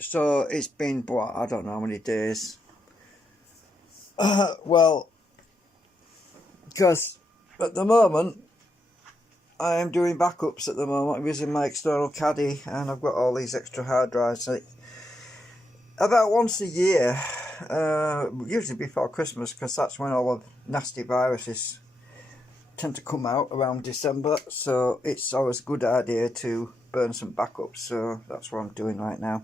so it's been, what, I don't know how many days. Well, because at the moment I am doing backups at the moment. I'm using my external caddy and I've got all these extra hard drives. So about once a year, usually before Christmas, because that's when all the nasty viruses tend to come out around December, so it's always a good idea to burn some backups. So that's what I'm doing right now.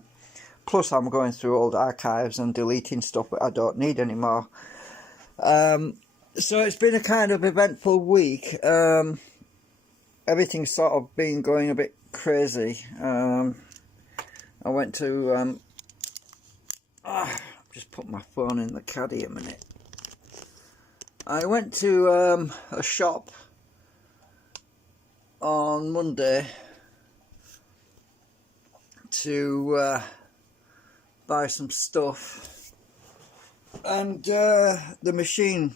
Plus I'm going through old archives and deleting stuff that I don't need anymore. So it's been a kind of eventful week. Everything's sort of been going a bit crazy. I went to just put my phone in the caddy a minute. I went to a shop on Monday to buy some stuff, and the machine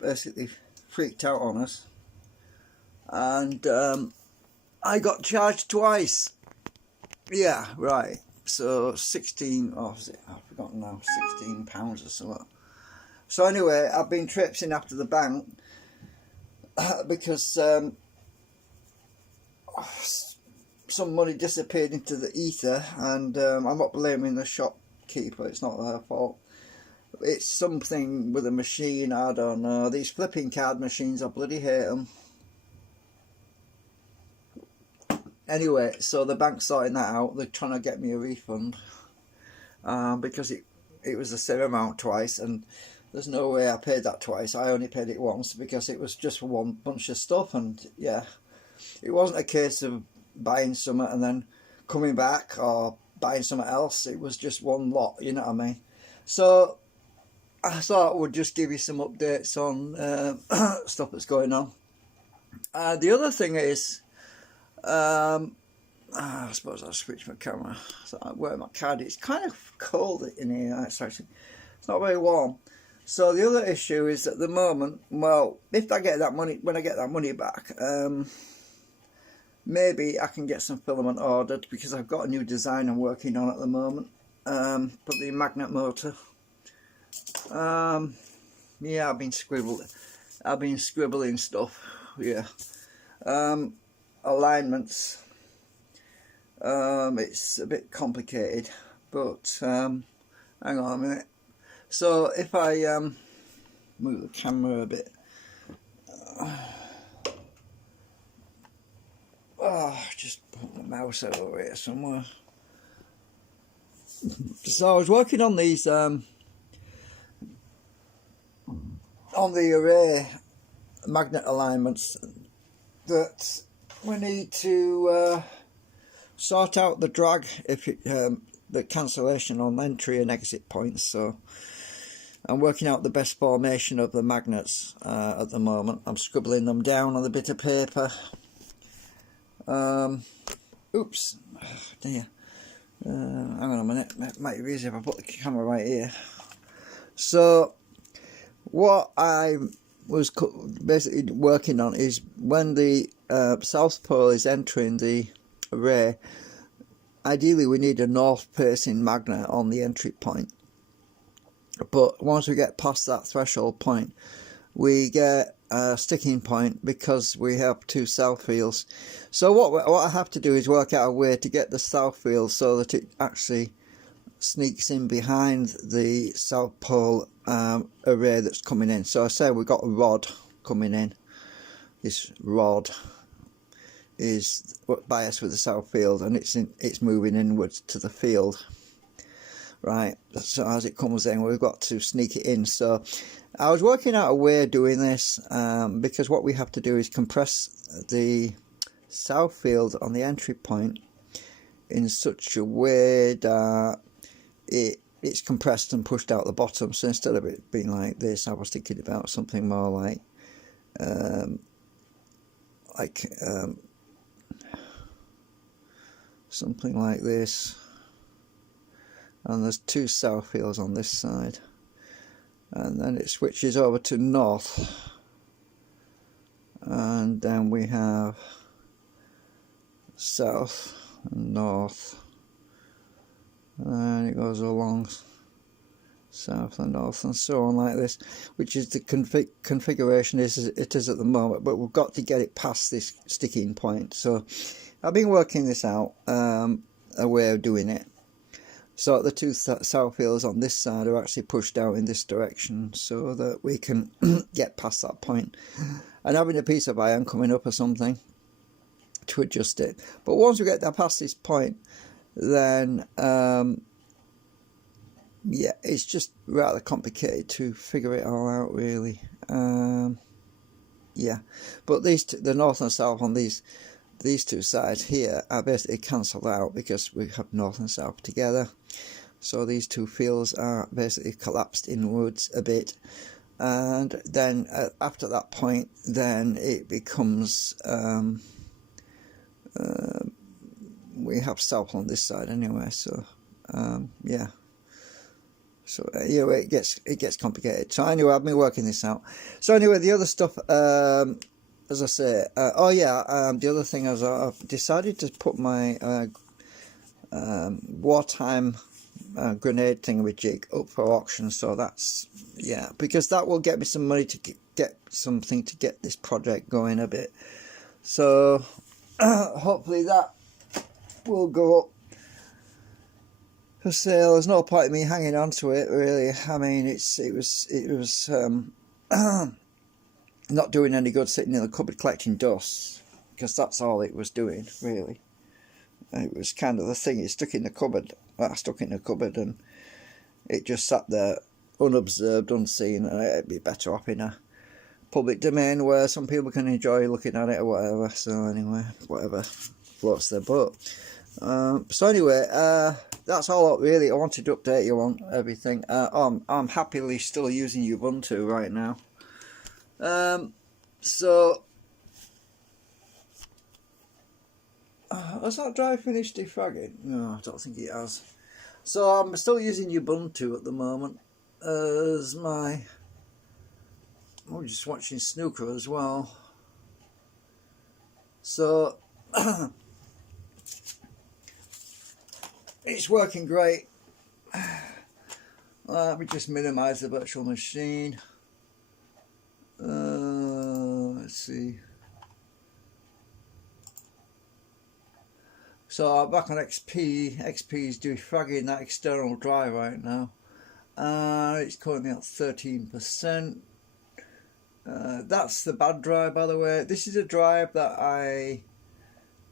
basically freaked out on us, and I got charged twice. Yeah, right. So 16, oh, was it? I've forgotten now, £16 or so. So anyway, I've been traipsing after the bank because some money disappeared into the ether, and I'm not blaming the shopkeeper, it's not their fault. It's something with a machine, I don't know. These flipping card machines, I bloody hate them. Anyway, so the bank's sorting that out. They're trying to get me a refund because it was the same amount twice, and there's no way I paid that twice. I only paid it once because it was just one bunch of stuff, and yeah, it wasn't a case of buying something and then coming back or buying something else. It was just one lot, you know what I mean? So I thought I would just give you some updates on stuff that's going on. The other thing is, I suppose I'll switch my camera. So I wear my caddy. It's kind of cold in here. It's not very warm. So the other issue is at the moment, well, if I get that money, when I get that money back, maybe I can get some filament ordered, because I've got a new design I'm working on at the moment for the magnet motor. Yeah, I've been scribbling stuff. Yeah, alignments. It's a bit complicated, but hang on a minute. So if I move the camera a bit, just put the mouse over here somewhere. So I was working on these on the array magnet alignments that we need to sort out the drag, if it, the cancellation on entry and exit points. So I'm working out the best formation of the magnets at the moment. I'm scribbling them down on a bit of paper. Oops, dear. Hang on a minute, it might be easier if I put the camera right here. So what I was basically working on is when the south pole is entering the array, ideally we need a north facing magnet on the entry point. But once we get past that threshold point, we get a sticking point because we have two south fields. So what I have to do is work out a way to get the south field so that it actually sneaks in behind the south pole array that's coming in. So I say we've got a rod coming in. This rod is biased with the south field, and it's moving inwards to the field. Right, so as it comes in, we've got to sneak it in. So I was working out a way of doing this, because what we have to do is compress the south field on the entry point in such a way that it's compressed and pushed out the bottom. So instead of it being like this, I was thinking about something more like something like this. And there's two south fields on this side, and then it switches over to north, and then we have south and north, and it goes along south and north and so on like this, which is the configuration it is at the moment, but we've got to get it past this sticking point. So I've been working this out, a way of doing it. So the two south wheels on this side are actually pushed out in this direction so that we can get past that point, and having a piece of iron coming up or something to adjust it. But once we get that past this point, then yeah, it's just rather complicated to figure it all out, really. Yeah, but the north and south on these two sides here are basically cancelled out because we have north and south together. So these two fields are basically collapsed inwards a bit, and then after that point, then it becomes we have south on this side anyway. So yeah. So you know, it gets complicated. So anyway, I've been working this out. So anyway, the other stuff, as I say, oh yeah, the other thing is I've decided to put my wartime grenade thingamajig up for auction. So that's, yeah, because that will get me some money to get something to get this project going a bit. So hopefully that will go up for sale. There's no point in me hanging on to it, really. I mean, it was not doing any good sitting in the cupboard collecting dust, because that's all it was doing, really. It was kind of the thing. It stuck in the cupboard. I stuck in the cupboard, and it just sat there unobserved, unseen. And it'd be better off in a public domain where some people can enjoy looking at it or whatever. So anyway, whatever floats their boat. So anyway, that's all really. I wanted to update you on everything. I'm happily still using Ubuntu right now. So has that drive finished defragging? No, I don't think it has. So I'm still using Ubuntu at the moment as my... I'm just watching snooker as well. So it's working great. Let me just minimize the virtual machine. Let's see. So I'm back on XP. XP is defragging that external drive right now. It's currently at 13%. That's the bad drive, by the way. This is a drive that I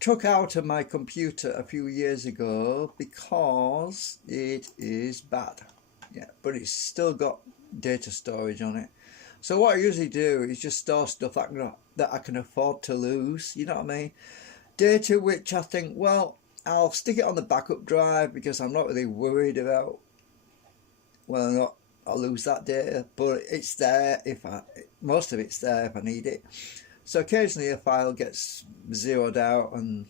took out of my computer a few years ago because it is bad. Yeah, but it's still got data storage on it. So what I usually do is just store stuff that I can afford to lose, you know what I mean? Data which I think, well, I'll stick it on the backup drive because I'm not really worried about whether or not I'll lose that data, but it's there most of it's there if I need it. So occasionally a file gets zeroed out and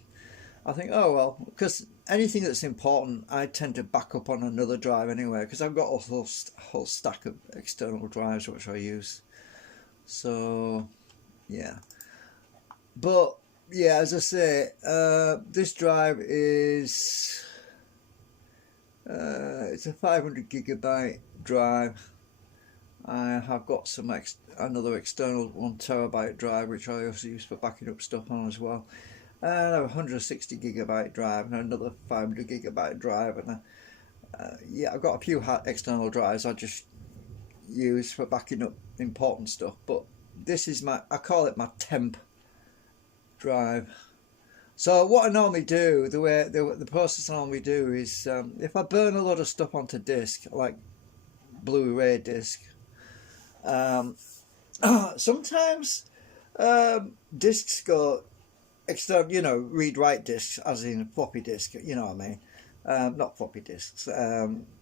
I think, oh well, because anything that's important I tend to back up on another drive anyway, because I've got a whole stack of external drives which I use. So yeah, but yeah, as I say, this drive is it's a 500 gigabyte drive. I have got another external 1 terabyte drive which I also use for backing up stuff on as well. And I have a 160 gigabyte drive and another 500 gigabyte drive, and yeah, I've got a few external drives I just use for backing up important stuff. But this is I call it my temp drive. So what I normally do, the process I normally do is if I burn a lot of stuff onto disk, like Blu-ray disc, sometimes discs go external, you know, read-write discs, as in floppy disk, you know what I mean? Not floppy disks,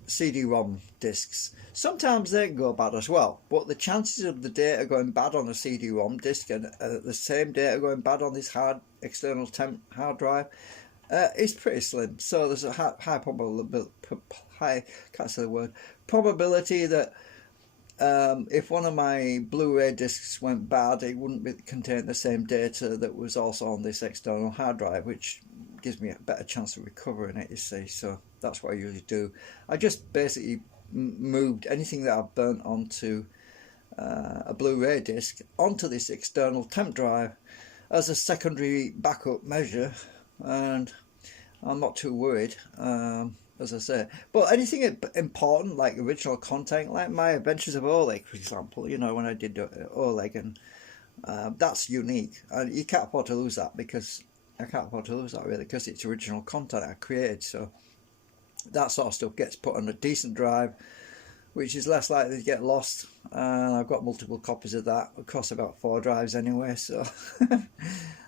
CD-ROM discs. Sometimes they can go bad as well, but the chances of the data going bad on a CD-ROM disc and the same data going bad on this external temp hard drive is pretty slim. So there's a high probability that if one of my Blu-ray discs went bad, it wouldn't contain the same data that was also on this external hard drive, which gives me a better chance of recovering it, you see. So that's what I usually do. I just basically moved anything that I've burnt onto a Blu-ray disc onto this external temp drive as a secondary backup measure, and I'm not too worried, as I say. But anything important, like original content, like my Adventures of Oleg, for example, you know, when I did Oleg, and that's unique, and you can't afford to lose that, because I can't afford to lose that really, because it's original content I created. So that sort of stuff gets put on a decent drive, which is less likely to get lost, and I've got multiple copies of that. It costs about 4 drives anyway, so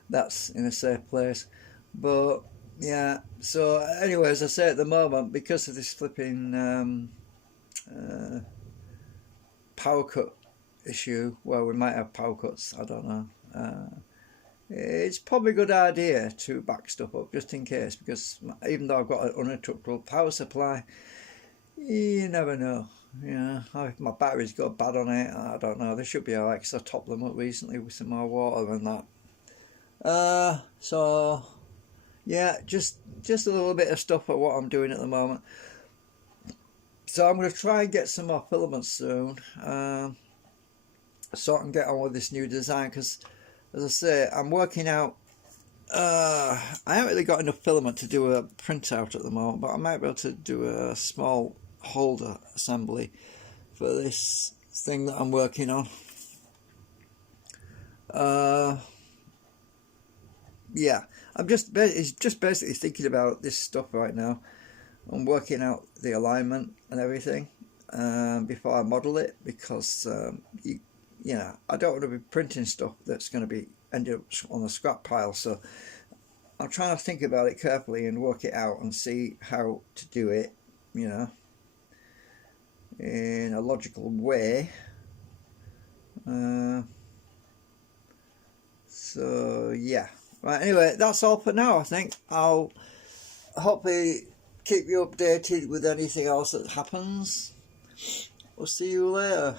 that's in a safe place. But yeah, so anyway, as I say, at the moment, because of this flipping power cut issue, well, we might have power cuts, I don't know, it's probably a good idea to back stuff up just in case, because even though I've got an uninterruptible power supply, you never know. Yeah, if my batteries got bad on it, I don't know. They should be alright, because I topped them up recently with some more water and that. So yeah, just a little bit of stuff for what I'm doing at the moment. So I'm going to try and get some more filaments soon, so I can get on with this new design, because as I say, I'm working out. I haven't really got enough filament to do a printout at the moment, but I might be able to do a small holder assembly for this thing that I'm working on. Yeah, it's just basically thinking about this stuff right now. I'm working out the alignment and everything before I model it, because I don't want to be printing stuff that's going to be ended up on the scrap pile. So I'm trying to think about it carefully and work it out and see how to do it, you know, in a logical way. So yeah, right, anyway, that's all for now. I think I'll hopefully keep you updated with anything else that happens. We'll see you later.